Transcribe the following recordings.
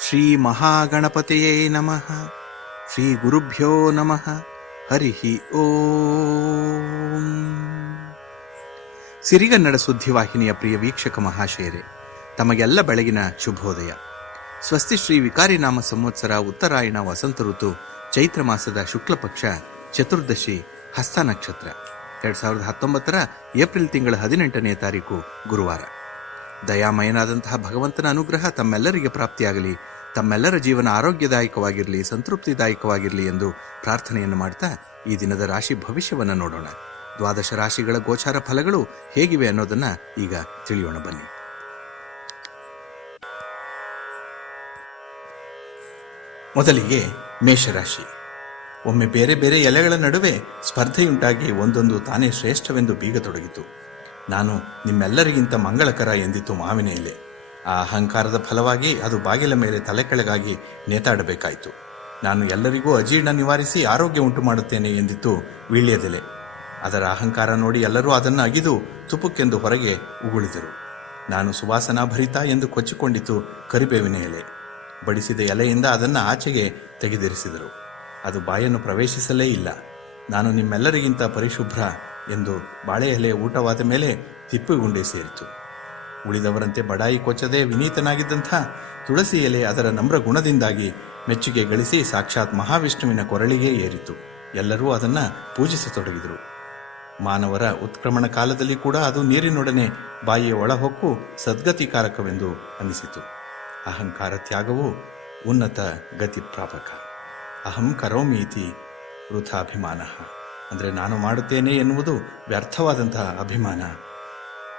ಶ್ರೀ ಮಹಾಗಣಪತಿಯೇ ನಮಃ. ಶ್ರೀ ಗುರುಭ್ಯೋ ನಮಃ. ಹರಿ ಓಂ. ಸಿರಿಗನ್ನಡ ಸುದ್ದಿವಾಹಿನಿಯ ಪ್ರಿಯ ವೀಕ್ಷಕ ಮಹಾಶಯರೇ, ತಮಗೆಲ್ಲ ಬೆಳಗಿನ ಶುಭೋದಯ. ಸ್ವಸ್ತಿ ಶ್ರೀ ವಿಕಾರಿ ನಾಮ ಸಂವತ್ಸರ ಉತ್ತರಾಯಣ ವಸಂತ ಋತು ಚೈತ್ರ ಮಾಸದ ಶುಕ್ಲ ಪಕ್ಷ ಚತುರ್ದಶಿ ಹಸ್ತ ನಕ್ಷತ್ರ. ಎರಡ್ ಸಾವಿರದ ಹತ್ತೊಂಬತ್ತರ ಏಪ್ರಿಲ್ ತಿಂಗಳ ಹದಿನೆಂಟನೇ ತಾರೀಕು ಗುರುವಾರ. ದಯಾಮಯನಾದಂತಹ ಭಗವಂತನ ಅನುಗ್ರಹ ತಮ್ಮೆಲ್ಲರಿಗೆ ಪ್ರಾಪ್ತಿಯಾಗಲಿ, ತಮ್ಮೆಲ್ಲರ ಜೀವನ ಆರೋಗ್ಯದಾಯಕವಾಗಿರಲಿ, ಸಂತೃಪ್ತಿದಾಯಕವಾಗಿರಲಿ ಎಂದು ಪ್ರಾರ್ಥನೆಯನ್ನು ಮಾಡ್ತಾ ಈ ದಿನದ ರಾಶಿ ಭವಿಷ್ಯವನ್ನು ನೋಡೋಣ. ದ್ವಾದಶ ರಾಶಿಗಳ ಗೋಚಾರ ಫಲಗಳು ಹೇಗಿವೆ ಅನ್ನೋದನ್ನ ಈಗ ತಿಳಿಯೋಣ ಬನ್ನಿ. ಮೊದಲಿಗೆ ಮೇಷರಾಶಿ. ಒಮ್ಮೆ ಬೇರೆ ಬೇರೆ ಎಲೆಗಳ ನಡುವೆ ಸ್ಪರ್ಧೆಯುಂಟಾಗಿ ಒಂದೊಂದು ತಾನೇ ಶ್ರೇಷ್ಠವೆಂದು ಬೀಗತೊಡಗಿತು. ನಾನು ನಿಮ್ಮೆಲ್ಲರಿಗಿಂತ ಮಂಗಳಕರ ಎಂದಿತು ಮಾವಿನ ಎಲೆ ಆ ಅಹಂಕಾರದ ಫಲವಾಗಿ ಅದು ಬಾಗಿಲ ಮೇಲೆ ತಲೆ ಕೆಳಗಾಗಿ ನೇತಾಡಬೇಕಾಯಿತು. ನಾನು ಎಲ್ಲರಿಗೂ ಅಜೀರ್ಣ ನಿವಾರಿಸಿ ಆರೋಗ್ಯ ಉಂಟು ಮಾಡುತ್ತೇನೆ ಎಂದಿತ್ತು ವೀಳ್ಯದೆಲೆ. ಅದರ ಅಹಂಕಾರ ನೋಡಿ ಎಲ್ಲರೂ ಅದನ್ನು ಅಗಿದು ತುಪುಕ್ಕೆಂದು ಹೊರಗೆ ಉಗುಳಿದರು. ನಾನು ಸುವಾಸನಾಭರಿತ ಎಂದು ಕೊಚ್ಚಿಕೊಂಡಿತು ಕರಿಬೇವಿನ ಎಲೆ ಬಡಿಸಿದ ಎಲೆಯಿಂದ ಅದನ್ನು ಆಚೆಗೆ ತೆಗೆದಿರಿಸಿದರು. ಅದು ಬಾಯನ್ನು ಪ್ರವೇಶಿಸಲೇ ಇಲ್ಲ. ನಾನು ನಿಮ್ಮೆಲ್ಲರಿಗಿಂತ ಪರಿಶುಭ್ರ ಎಂದು ಬಾಳೆ ಎಲೆ ಊಟವಾದ ಮೇಲೆ ತಿಪ್ಪುಗುಂಡೆ ಸೇರಿತು. ಉಳಿದವರಂತೆ ಬಡಾಯಿ ಕೊಚ್ಚದೆ ವಿನೀತನಾಗಿದ್ದಂಥ ತುಳಸಿ ಎಲೆ ಅದರ ನಮ್ರ ಗುಣದಿಂದಾಗಿ ಮೆಚ್ಚುಗೆ ಗಳಿಸಿ ಸಾಕ್ಷಾತ್ ಮಹಾವಿಷ್ಣುವಿನ ಕೊರಳಿಗೆ ಏರಿತು. ಎಲ್ಲರೂ ಅದನ್ನು ಪೂಜಿಸತೊಡಗಿದರು. ಮಾನವರ ಉತ್ಕ್ರಮಣ ಕಾಲದಲ್ಲಿ ಕೂಡ ಅದು ನೀರಿನೊಡನೆ ಬಾಯಿಯ ಒಳಹೊಕ್ಕು ಸದ್ಗತಿಕಾರಕವೆಂದು ಅನಿಸಿತು ಅಹಂಕಾರ ತ್ಯಾಗವು ಉನ್ನತ ಗತಿ ಪ್ರಾಪಕ. ಅಹಂ ಕರೋಮೀತಿ ವೃಥಾಭಿಮಾನ. ಅಂದರೆ ನಾನು ಮಾಡುತ್ತೇನೆ ಎನ್ನುವುದು ವ್ಯರ್ಥವಾದಂತಹ ಅಭಿಮಾನ.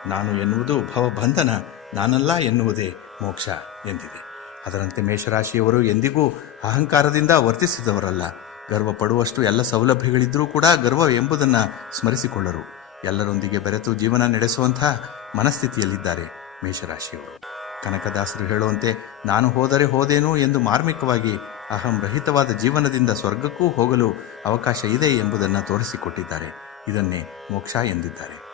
ನಾನು ಎನ್ನುವುದು ಭವಬಂಧನ, ನಾನಲ್ಲ ಎನ್ನುವುದೇ ಮೋಕ್ಷ ಎಂದಿದೆ. ಅದರಂತೆ ಮೇಷರಾಶಿಯವರು ಎಂದಿಗೂ ಅಹಂಕಾರದಿಂದ ವರ್ತಿಸಿದವರಲ್ಲ. ಗರ್ವ ಪಡುವಷ್ಟು ಎಲ್ಲ ಸೌಲಭ್ಯಗಳಿದ್ದರೂ ಕೂಡ ಗರ್ವ ಎಂಬುದನ್ನು ಸ್ಮರಿಸಿಕೊಳ್ಳರು. ಎಲ್ಲರೊಂದಿಗೆ ಬೆರೆತು ಜೀವನ ನಡೆಸುವಂತಹ ಮನಸ್ಥಿತಿಯಲ್ಲಿದ್ದಾರೆ ಮೇಷರಾಶಿಯವರು. ಕನಕದಾಸರು ಹೇಳುವಂತೆ, ನಾನು ಹೋದರೆ ಹೋದೇನು ಎಂದು ಮಾರ್ಮಿಕವಾಗಿ ಅಹಂ ರಹಿತವಾದ ಜೀವನದಿಂದ ಸ್ವರ್ಗಕ್ಕೂ ಹೋಗಲು ಅವಕಾಶ ಇದೆ ಎಂಬುದನ್ನು ತೋರಿಸಿಕೊಟ್ಟಿದ್ದಾರೆ. ಇದನ್ನೇ ಮೋಕ್ಷ ಎಂದಿದ್ದಾರೆ.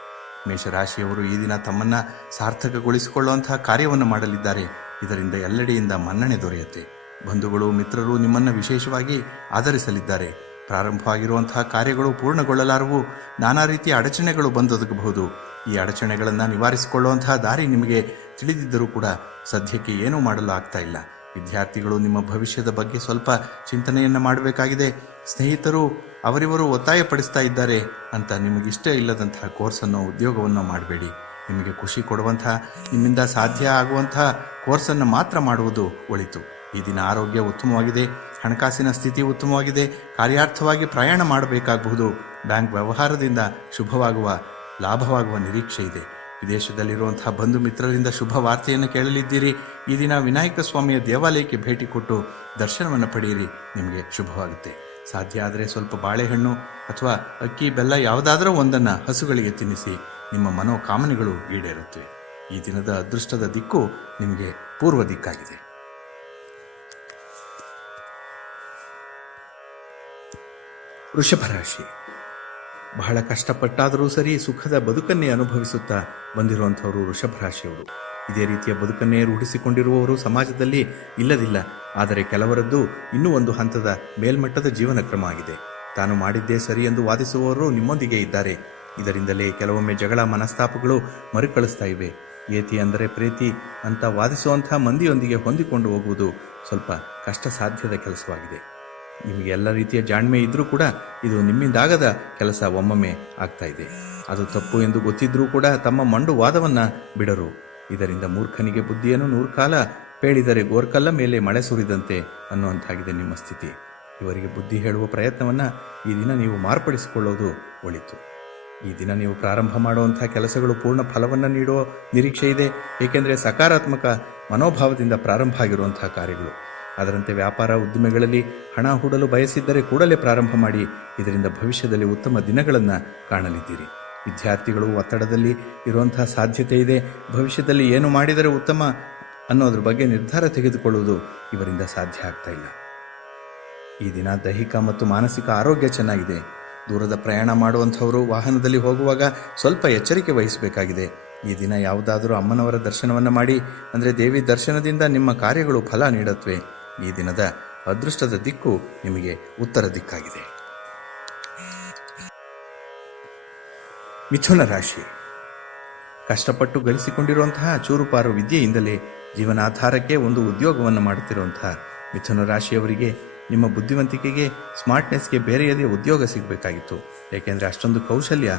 ಮೇಷರಾಶಿಯವರು ಈ ದಿನ ತಮ್ಮನ್ನ ಸಾರ್ಥಕಗೊಳಿಸಿಕೊಳ್ಳುವಂತಹ ಕಾರ್ಯವನ್ನು ಮಾಡಲಿದ್ದಾರೆ. ಇದರಿಂದ ಎಲ್ಲೆಡೆಯಿಂದ ಮನ್ನಣೆ ದೊರೆಯುತ್ತೆ. ಬಂಧುಗಳು, ಮಿತ್ರರು ನಿಮ್ಮನ್ನು ವಿಶೇಷವಾಗಿ ಆಧರಿಸಲಿದ್ದಾರೆ. ಪ್ರಾರಂಭವಾಗಿರುವಂತಹ ಕಾರ್ಯಗಳು ಪೂರ್ಣಗೊಳ್ಳಲಾರವು. ನಾನಾ ರೀತಿಯ ಅಡಚಣೆಗಳು ಬಂದೊದಗಬಹುದು. ಈ ಅಡಚಣೆಗಳನ್ನು ನಿವಾರಿಸಿಕೊಳ್ಳುವಂತಹ ದಾರಿ ನಿಮಗೆ ತಿಳಿದಿದ್ದರೂ ಕೂಡ ಸದ್ಯಕ್ಕೆ ಏನೂ ಮಾಡಲು ಆಗ್ತಾ ಇಲ್ಲ. ವಿದ್ಯಾರ್ಥಿಗಳು ನಿಮ್ಮ ಭವಿಷ್ಯದ ಬಗ್ಗೆ ಸ್ವಲ್ಪ ಚಿಂತನೆಯನ್ನು ಮಾಡಬೇಕಾಗಿದೆ. ಸ್ನೇಹಿತರು, ಅವರಿವರು ಒತ್ತಾಯಪಡಿಸ್ತಾ ಇದ್ದಾರೆ ಅಂತ ನಿಮಗಿಷ್ಟ ಇಲ್ಲದಂತಹ ಕೋರ್ಸನ್ನು ಉದ್ಯೋಗವನ್ನು ಮಾಡಬೇಡಿ. ನಿಮಗೆ ಖುಷಿ ಕೊಡುವಂತಹ ನಿಮ್ಮಿಂದ ಸಾಧ್ಯ ಆಗುವಂತಹ ಕೋರ್ಸನ್ನು ಮಾತ್ರ ಮಾಡುವುದು ಒಳಿತು. ಈ ದಿನ ಆರೋಗ್ಯ ಉತ್ತಮವಾಗಿದೆ, ಹಣಕಾಸಿನ ಸ್ಥಿತಿ ಉತ್ತಮವಾಗಿದೆ, ಕಾರ್ಯಾರ್ಥವಾಗಿ ಪ್ರಯಾಣ ಮಾಡಬೇಕಾಗಬಹುದು. ಬ್ಯಾಂಕ್ ವ್ಯವಹಾರದಿಂದ ಶುಭವಾಗುವ, ಲಾಭವಾಗುವ ನಿರೀಕ್ಷೆ ಇದೆ. ವಿದೇಶದಲ್ಲಿರುವಂತಹ ಬಂಧು ಮಿತ್ರರಿಂದ ಶುಭ ವಾರ್ತೆಯನ್ನು ಕೇಳಲಿದ್ದೀರಿ. ಈ ದಿನ ವಿನಾಯಕ ಸ್ವಾಮಿಯ ದೇವಾಲಯಕ್ಕೆ ಭೇಟಿ ಕೊಟ್ಟು ದರ್ಶನವನ್ನು ಪಡೆಯಿರಿ. ನಿಮಗೆ ಶುಭವಾಗುತ್ತೆ. ಸಾಧ್ಯ ಆದರೆ ಸ್ವಲ್ಪ ಬಾಳೆಹಣ್ಣು ಅಥವಾ ಅಕ್ಕಿ, ಬೆಲ್ಲ ಯಾವುದಾದರೂ ಒಂದನ್ನು ಹಸುಗಳಿಗೆ ತಿನ್ನಿಸಿ. ನಿಮ್ಮ ಮನೋಕಾಮನೆಗಳು ಈಡೇರುತ್ತವೆ. ಈ ದಿನದ ಅದೃಷ್ಟದ ದಿಕ್ಕು ನಿಮಗೆ ಪೂರ್ವ ದಿಕ್ಕಾಗಿದೆ. ವೃಷಭ ರಾಶಿ. ಬಹಳ ಕಷ್ಟಪಟ್ಟಾದರೂ ಸರಿ ಸುಖದ ಬದುಕನ್ನೇ ಅನುಭವಿಸುತ್ತಾ ಬಂದಿರುವಂಥವರು ವೃಷಭ ರಾಶಿಯವರು ಇದೇ ರೀತಿಯ ಬದುಕನ್ನೇ ರೂಢಿಸಿಕೊಂಡಿರುವವರು ಸಮಾಜದಲ್ಲಿ ಇಲ್ಲದಿಲ್ಲ. ಆದರೆ ಕೆಲವರದ್ದು ಇನ್ನೂ ಒಂದು ಹಂತದ ಮೇಲ್ಮಟ್ಟದ ಜೀವನ ಕ್ರಮ ಆಗಿದೆ. ತಾನು ಮಾಡಿದ್ದೇ ಸರಿ ಎಂದು ವಾದಿಸುವವರು ನಿಮ್ಮೊಂದಿಗೆ ಇದ್ದಾರೆ. ಇದರಿಂದಲೇ ಕೆಲವೊಮ್ಮೆ ಜಗಳ ಮನಸ್ತಾಪಗಳು ಮರುಕಳಿಸ್ತಾ ಇವೆ. ಏತಿ ಅಂದರೆ ಪ್ರೀತಿ ಅಂತ ವಾದಿಸುವಂತಹ ಮಂದಿಯೊಂದಿಗೆ ಹೊಂದಿಕೊಂಡು ಹೋಗುವುದು ಸ್ವಲ್ಪ ಕಷ್ಟ ಸಾಧ್ಯದ ಕೆಲಸವಾಗಿದೆ. ನಿಮಗೆ ಎಲ್ಲ ರೀತಿಯ ಜಾಣ್ಮೆ ಇದ್ದರೂ ಕೂಡ ಇದು ನಿಮ್ಮಿಂದಾಗದ ಕೆಲಸ ಒಮ್ಮೊಮ್ಮೆ ಆಗ್ತಾ ಇದೆ. ಅದು ತಪ್ಪು ಎಂದು ಗೊತ್ತಿದ್ರೂ ಕೂಡ ತಮ್ಮ ಮಂಡು ವಾದವನ್ನ ಬಿಡರು. ಇದರಿಂದ ಮೂರ್ಖನಿಗೆ ಬುದ್ಧಿಯನ್ನು ನೂರು ಕಾಲ ಪೇಳಿದರೆ ಗೋರ್ಕಲ್ಲ ಮೇಲೆ ಮಳೆ ಸುರಿದಂತೆ ಅನ್ನುವಂತಾಗಿದೆ ನಿಮ್ಮ ಸ್ಥಿತಿ. ಇವರಿಗೆ ಬುದ್ಧಿ ಹೇಳುವ ಪ್ರಯತ್ನವನ್ನ ಈ ದಿನ ನೀವು ಮಾರ್ಪಡಿಸಿಕೊಳ್ಳೋದು ಒಳಿತು. ಈ ದಿನ ನೀವು ಪ್ರಾರಂಭ ಮಾಡುವಂತಹ ಕೆಲಸಗಳು ಪೂರ್ಣ ಫಲವನ್ನು ನೀಡುವ ನಿರೀಕ್ಷೆ ಇದೆ, ಏಕೆಂದರೆ ಸಕಾರಾತ್ಮಕ ಮನೋಭಾವದಿಂದ ಪ್ರಾರಂಭ ಆಗಿರುವಂತಹ ಕಾರ್ಯಗಳು. ಅದರಂತೆ ವ್ಯಾಪಾರ ಉದ್ದಿಮೆಗಳಲ್ಲಿ ಹಣ ಹೂಡಲು ಬಯಸಿದ್ದರೆ ಕೂಡಲೇ ಪ್ರಾರಂಭ ಮಾಡಿ ಇದರಿಂದ ಭವಿಷ್ಯದಲ್ಲಿ ಉತ್ತಮ ದಿನಗಳನ್ನು ಕಾಣಲಿದ್ದೀರಿ. ವಿದ್ಯಾರ್ಥಿಗಳು ಒತ್ತಡದಲ್ಲಿ ಇರುವಂತಹ ಸಾಧ್ಯತೆ ಇದೆ. ಭವಿಷ್ಯದಲ್ಲಿ ಏನು ಮಾಡಿದರೆ ಉತ್ತಮ ಅನ್ನೋದ್ರ ಬಗ್ಗೆ ನಿರ್ಧಾರ ತೆಗೆದುಕೊಳ್ಳುವುದು ಇವರಿಂದ ಸಾಧ್ಯ ಆಗ್ತಾ ಇಲ್ಲ. ಈ ದಿನ ದೈಹಿಕ ಮತ್ತು ಮಾನಸಿಕ ಆರೋಗ್ಯ ಚೆನ್ನಾಗಿದೆ. ದೂರದ ಪ್ರಯಾಣ ಮಾಡುವಂಥವರು ವಾಹನದಲ್ಲಿ ಹೋಗುವಾಗ ಸ್ವಲ್ಪ ಎಚ್ಚರಿಕೆ ವಹಿಸಬೇಕಾಗಿದೆ. ಈ ದಿನ ಯಾವುದಾದರೂ ಅಮ್ಮನವರ ದರ್ಶನವನ್ನು ಮಾಡಿ, ಅಂದರೆ ದೇವಿ ದರ್ಶನದಿಂದ ನಿಮ್ಮ ಕಾರ್ಯಗಳು ಫಲ ನೀಡತ್ವೆ. ಈ ದಿನದ ಅದೃಷ್ಟದ ದಿಕ್ಕು ನಿಮಗೆ ಉತ್ತರ ದಿಕ್ಕಾಗಿದೆ. ಮಿಥುನ ರಾಶಿ. ಕಷ್ಟಪಟ್ಟು ಗಳಿಸಿಕೊಂಡಿರುವಂತಹ ಚೂರುಪಾರು ವಿದ್ಯೆಯಿಂದಲೇ ಜೀವನಾಧಾರಕ್ಕೆ ಒಂದು ಉದ್ಯೋಗವನ್ನು ಮಾಡುತ್ತಿರುವಂತಹ ಮಿಥುನ ರಾಶಿಯವರಿಗೆ ನಿಮ್ಮ ಬುದ್ಧಿವಂತಿಕೆಗೆ, ಸ್ಮಾರ್ಟ್ನೆಸ್ಗೆ ಬೇರೆಯದೇ ಉದ್ಯೋಗ ಸಿಗಬೇಕಾಗಿತ್ತು. ಏಕೆಂದರೆ ಅಷ್ಟೊಂದು ಕೌಶಲ್ಯ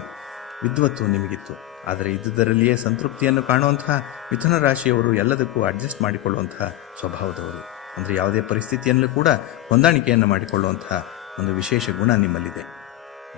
ವಿದ್ವತ್ತು ನಿಮಗಿತ್ತು. ಆದರೆ ಇದ್ದುದರಲ್ಲಿಯೇ ಸಂತೃಪ್ತಿಯನ್ನು ಕಾಣುವಂತಹ ಮಿಥುನ ರಾಶಿಯವರು ಎಲ್ಲದಕ್ಕೂ ಅಡ್ಜಸ್ಟ್ ಮಾಡಿಕೊಳ್ಳುವಂತಹ ಸ್ವಭಾವದವರು. ಅಂದರೆ ಯಾವುದೇ ಪರಿಸ್ಥಿತಿಯಲ್ಲೂ ಕೂಡ ಹೊಂದಾಣಿಕೆಯನ್ನು ಮಾಡಿಕೊಳ್ಳುವಂತಹ ಒಂದು ವಿಶೇಷ ಗುಣ ನಿಮ್ಮಲ್ಲಿದೆ.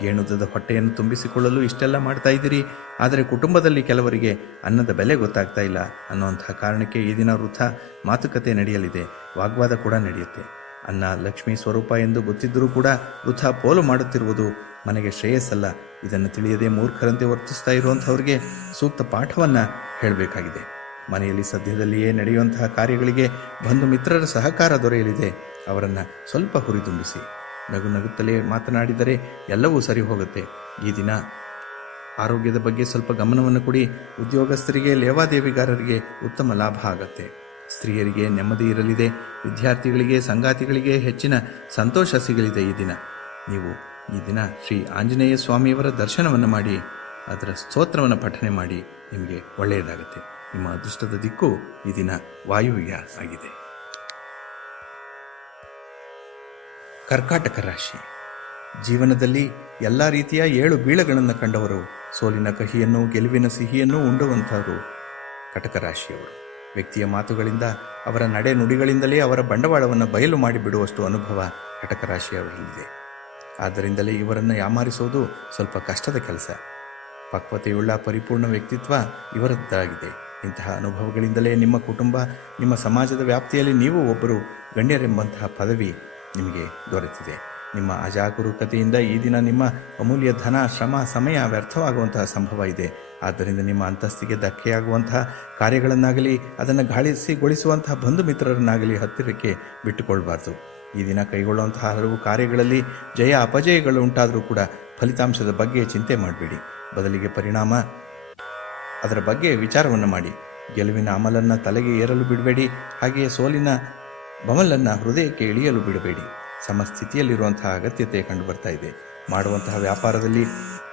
ಗೇಣುದದ ಹೊಟ್ಟೆಯನ್ನು ತುಂಬಿಸಿಕೊಳ್ಳಲು ಇಷ್ಟೆಲ್ಲ ಮಾಡ್ತಾ ಇದ್ದೀರಿ, ಆದರೆ ಕುಟುಂಬದಲ್ಲಿ ಕೆಲವರಿಗೆ ಅನ್ನದ ಬೆಲೆ ಗೊತ್ತಾಗ್ತಾ ಇಲ್ಲ ಅನ್ನುವಂತಹ ಕಾರಣಕ್ಕೆ ಈ ದಿನ ವೃಥ ಮಾತುಕತೆ ನಡೆಯಲಿದೆ, ವಾಗ್ವಾದ ಕೂಡ ನಡೆಯುತ್ತೆ. ಅನ್ನ, ಲಕ್ಷ್ಮೀ ಸ್ವರೂಪ ಎಂದು ಗೊತ್ತಿದ್ದರೂ ಕೂಡ ವೃಥ ಪೋಲು ಮಾಡುತ್ತಿರುವುದು ಮನೆಗೆ ಶ್ರೇಯಸ್ಸಲ್ಲ. ಇದನ್ನು ತಿಳಿಯದೆ ಮೂರ್ಖರಂತೆ ವರ್ತಿಸ್ತಾ ಇರುವಂಥವ್ರಿಗೆ ಸೂಕ್ತ ಪಾಠವನ್ನು ಹೇಳಬೇಕಾಗಿದೆ. ಮನೆಯಲ್ಲಿ ಸದ್ಯದಲ್ಲಿಯೇ ನಡೆಯುವಂತಹ ಕಾರ್ಯಗಳಿಗೆ ಬಂಧು ಮಿತ್ರರ ಸಹಕಾರ ದೊರೆಯಲಿದೆ. ಅವರನ್ನು ಸ್ವಲ್ಪ ಹುರಿದುಂಬಿಸಿ. ನಗು ನಗುತ್ತಲೇ ಮಾತನಾಡಿದರೆ ಎಲ್ಲವೂ ಸರಿ ಹೋಗುತ್ತೆ. ಈ ದಿನ ಆರೋಗ್ಯದ ಬಗ್ಗೆ ಸ್ವಲ್ಪ ಗಮನವನ್ನು ಕೊಡಿ. ಉದ್ಯೋಗಸ್ಥರಿಗೆ, ಲೇವಾದೇವಿಗಾರರಿಗೆ ಉತ್ತಮ ಲಾಭ ಆಗತ್ತೆ. ಸ್ತ್ರೀಯರಿಗೆ ನೆಮ್ಮದಿ ಇರಲಿದೆ. ವಿದ್ಯಾರ್ಥಿಗಳಿಗೆ, ಸಂಗಾತಿಗಳಿಗೆ ಹೆಚ್ಚಿನ ಸಂತೋಷ ಸಿಗಲಿದೆ ಈ ದಿನ. ನೀವು ಈ ದಿನ ಶ್ರೀ ಆಂಜನೇಯ ಸ್ವಾಮಿಯವರ ದರ್ಶನವನ್ನು ಮಾಡಿ, ಅದರ ಸ್ತೋತ್ರವನ್ನು ಪಠನೆ ಮಾಡಿ, ನಿಮಗೆ ಒಳ್ಳೆಯದಾಗುತ್ತೆ. ನಿಮ್ಮ ಅದೃಷ್ಟದ ದಿಕ್ಕು ಈ ದಿನ ವಾಯುವ್ಯ ಆಗಿದೆ. ಕರ್ಕಾಟಕ ರಾಶಿ. ಜೀವನದಲ್ಲಿ ಎಲ್ಲ ರೀತಿಯ ಏಳು ಬೀಳಗಳನ್ನು ಕಂಡವರು ಸೋಲಿನ ಕಹಿಯನ್ನು, ಗೆಲುವಿನ ಸಿಹಿಯನ್ನು ಉಂಡುವಂಥವರು ಕಟಕ ರಾಶಿಯವರು. ವ್ಯಕ್ತಿಯ ಮಾತುಗಳಿಂದ ಅವರ ನಡೆ ನುಡಿಗಳಿಂದಲೇ ಅವರ ಬಂಡವಾಳವನ್ನು ಬಯಲು ಮಾಡಿಬಿಡುವಷ್ಟು ಅನುಭವ ಕಟಕ ರಾಶಿಯವರಲ್ಲಿದೆ. ಆದ್ದರಿಂದಲೇ ಇವರನ್ನು ಯಾಮಾರಿಸುವುದು ಸ್ವಲ್ಪ ಕಷ್ಟದ ಕೆಲಸ. ಪಕ್ವತೆಯುಳ್ಳ ಪರಿಪೂರ್ಣ ವ್ಯಕ್ತಿತ್ವ ಇವರದ್ದಾಗಿದೆ. ಇಂತಹ ಅನುಭವಗಳಿಂದಲೇ ನಿಮ್ಮ ಕುಟುಂಬ, ನಿಮ್ಮ ಸಮಾಜದ ವ್ಯಾಪ್ತಿಯಲ್ಲಿ ನೀವು ಒಬ್ಬರು ಗಣ್ಯರೆಂಬಂತಹ ಪದವಿ ನಿಮಗೆ ದೊರೆತಿದೆ. ನಿಮ್ಮ ಅಜಾಗರೂಕತೆಯಿಂದ ಈ ದಿನ ನಿಮ್ಮ ಅಮೂಲ್ಯ ಧನ, ಶ್ರಮ, ಸಮಯ ವ್ಯರ್ಥವಾಗುವಂತಹ ಸಂಭವ ಇದೆ. ಆದ್ದರಿಂದ ನಿಮ್ಮ ಅಂತಸ್ತಿಗೆ ಧಕ್ಕೆಯಾಗುವಂತಹ ಕಾರ್ಯಗಳನ್ನಾಗಲಿ, ಅದನ್ನು ಗಾಳಿಸಿಗೊಳಿಸುವಂತಹ ಬಂಧು ಮಿತ್ರರನ್ನಾಗಲಿ ಹತ್ತಿರಕ್ಕೆ ಬಿಟ್ಟುಕೊಳ್ಬಾರ್ದು. ಈ ದಿನ ಕೈಗೊಳ್ಳುವಂತಹ ಹಲವು ಕಾರ್ಯಗಳಲ್ಲಿ ಜಯ, ಅಪಜಯಗಳು ಉಂಟಾದರೂ ಕೂಡ ಫಲಿತಾಂಶದ ಬಗ್ಗೆ ಚಿಂತೆ ಮಾಡಬೇಡಿ. ಬದಲಿಗೆ ಪರಿಣಾಮ ಅದರ ಬಗ್ಗೆ ವಿಚಾರವನ್ನು ಮಾಡಿ. ಗೆಲುವಿನ ಅಮಲನ್ನು ತಲೆಗೆ ಏರಲು ಬಿಡಬೇಡಿ, ಹಾಗೆಯೇ ಸೋಲಿನ ಬಮಲನ್ನು ಹೃದಯಕ್ಕೆ ಇಳಿಯಲು ಬಿಡಬೇಡಿ. ಸಮಸ್ಥಿತಿಯಲ್ಲಿರುವಂತಹ ಅಗತ್ಯತೆ ಕಂಡು ಬರ್ತಾ ಇದೆ. ಮಾಡುವಂತಹ ವ್ಯಾಪಾರದಲ್ಲಿ